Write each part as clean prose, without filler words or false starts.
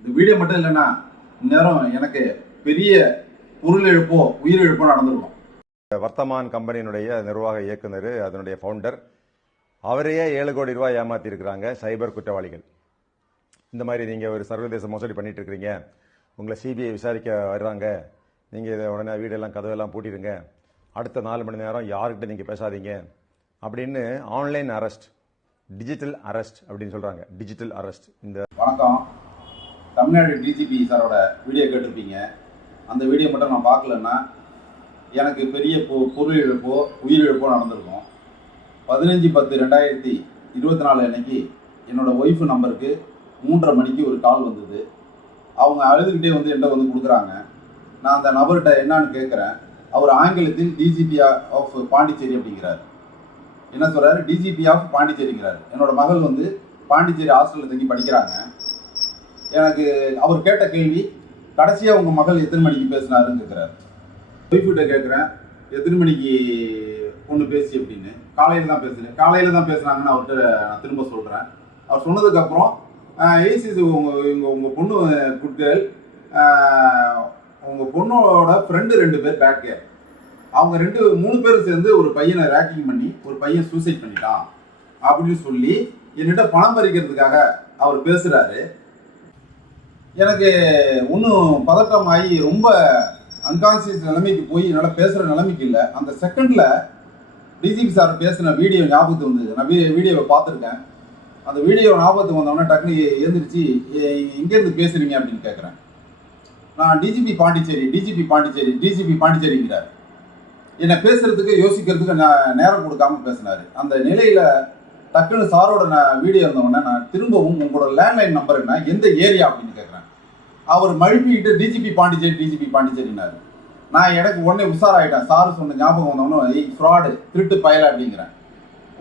இந்த வீடியோ மட்டும் இல்லைன்னா இந்நேரம் எனக்கு பெரிய பொருள் இழப்போ உயிர் இழப்போ நடந்திருக்கும். வர்த்தமான் கம்பெனியினுடைய நிர்வாக இயக்குனர், அதனுடைய ஃபவுண்டர், அவரையே 7 கோடி ரூபாய் ஏமாத்தி இருக்கிறாங்க சைபர் குற்றவாளிகள். இந்த மாதிரி நீங்கள் ஒரு சர்வதேச மோசடி பண்ணிட்டு இருக்கிறீங்க, உங்களை சிபிஐ விசாரிக்க வர்றாங்க, நீங்கள் இதை உடனே வீடெல்லாம் கதவெல்லாம் பூட்டிடுங்க, அடுத்த 4 மணி நேரம் யாருக்கிட்ட நீங்கள் பேசாதீங்க அப்படின்னு ஆன்லைன் அரெஸ்ட், டிஜிட்டல் அரெஸ்ட் அப்படின்னு சொல்கிறாங்க. Digital arrest. இந்த வணக்கம், தமிழ்நாடு டிஜிபி சாரோட வீடியோ கேட்டிருப்பீங்க. அந்த வீடியோ மட்டும் நான் பார்க்கலன்னா எனக்கு பெரிய பொருள் இழப்போ உயிர் இழப்போ நடந்திருக்கும். 15/10/2024 அன்னைக்கு என்னோடய ஒய்ஃபு நம்பருக்கு 3:30 மணிக்கு ஒரு கால் வந்தது. அவங்க அழுதுகிட்டே வந்து என்கிட்ட வந்து கொடுக்குறாங்க. நான் அந்த நபர்கிட்ட என்னான்னு கேட்குறேன். அவர் ஆங்கிலத்தில் டிஜிபி ஆஃப் பாண்டிச்சேரி அப்படிங்கிறார். என்ன சொல்கிறாரு? டிஜிபி ஆஃப் பாண்டிச்சேரிங்கிறார். என்னோடய மகள் வந்து பாண்டிச்சேரி ஹாஸ்டலில் தங்கி படிக்கிறாங்க. எனக்கு அவர் கேட்ட கேள்வி, கடைசியாக உங்கள் மகள் எத்தனை மணிக்கு பேசினாருன்னு கேட்குறாரு. ஒய்ஃப்கிட்ட கேட்குறேன், எத்தனை மணிக்கு பொண்ணு பேசி அப்படின்னு. காலையில் தான் பேசுகிறேன். காலையில் தான் பேசுனாங்கன்னு அவர்கிட்ட நான் திரும்ப சொல்கிறேன். அவர் சொன்னதுக்கப்புறம் ஏசிசி உங்கள் பொண்ணு குட்கேள், உங்கள் பொண்ணோட ஃப்ரெண்டு 2 பேர் பேக் கேர், அவங்க 3 பேரும் சேர்ந்து ஒரு பையனை ரேக்கிங் பண்ணி ஒரு பையன் சூசைட் பண்ணிட்டான் அப்படின்னு சொல்லி என்னிட்ட பணம் பறிக்கிறதுக்காக அவர் பேசுகிறாரு. எனக்கு இன்னும் பதட்டமாகி ரொம்ப அன்கான்சியஸ் நிலைமைக்கு போய் என்னால் பேசுகிற நிலைமைக்கு இல்லை. அந்த செகண்டில் டிஜிபி சார் பேசின வீடியோ ஞாபகத்துக்கு வந்தது. நான் வீடியோவை பார்த்துருக்கேன். அந்த வீடியோ ஞாபகத்துக்கு வந்தோடனே டக்குனு எழுந்திரிச்சு, எங்கேருந்து பேசுகிறீங்க அப்படின்னு கேட்குறேன். நான் டிஜிபி பாண்டிச்சேரிங்கிறார். என்னை பேசுகிறதுக்கு யோசிக்கிறதுக்கு நான் நேரம் கொடுக்காம பேசினார். அந்த நிலையில் டக்குன்னு சாரோட நான் வீடியோ இருந்தவுடனே நான் திரும்பவும் உங்களோட லேண்ட்லைன் நம்பர் என்ன, எந்த ஏரியா அப்படின்னு கேட்குறேன். அவர் மழுப்பிக்கிட்டு டிஜிபி பாண்டிச்சேரினார். நான் எனக்கு உடனே உஷாராயிட்டேன். சாரு சொன்ன ஞாபகம் வந்தவொடனே ஃப்ராடு, திருட்டு பயலை அப்படிங்கிறேன்.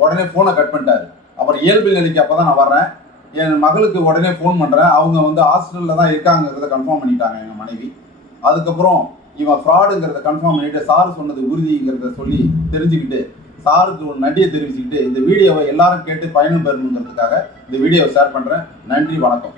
உடனே ஃபோனை கட் பண்ணிட்டாரு. அப்புறம் இயல்பு நிலைக்கு அப்போ தான் நான் வர்றேன். என் மகளுக்கு உடனே ஃபோன் பண்ணுறேன். அவங்க வந்து ஹாஸ்டலில் தான் இருக்காங்கிறத கன்ஃபார்ம் பண்ணிட்டாங்க எங்கள் மனைவி. அதுக்கப்புறம் இவன் ஃப்ராடுங்கிறத கன்ஃபார்ம் பண்ணிவிட்டு சாரு சொன்னது உறுதிங்கிறத சொல்லி தெரிஞ்சுக்கிட்டு சாருக்கு ஒரு நன்றியை தெரிவிச்சுக்கிட்டு இந்த வீடியோவை எல்லாரும் கேட்டு பயணம் பெறணுங்கிறதுக்காக இந்த வீடியோவை ஷேர் பண்ணுறேன். நன்றி, வணக்கம்.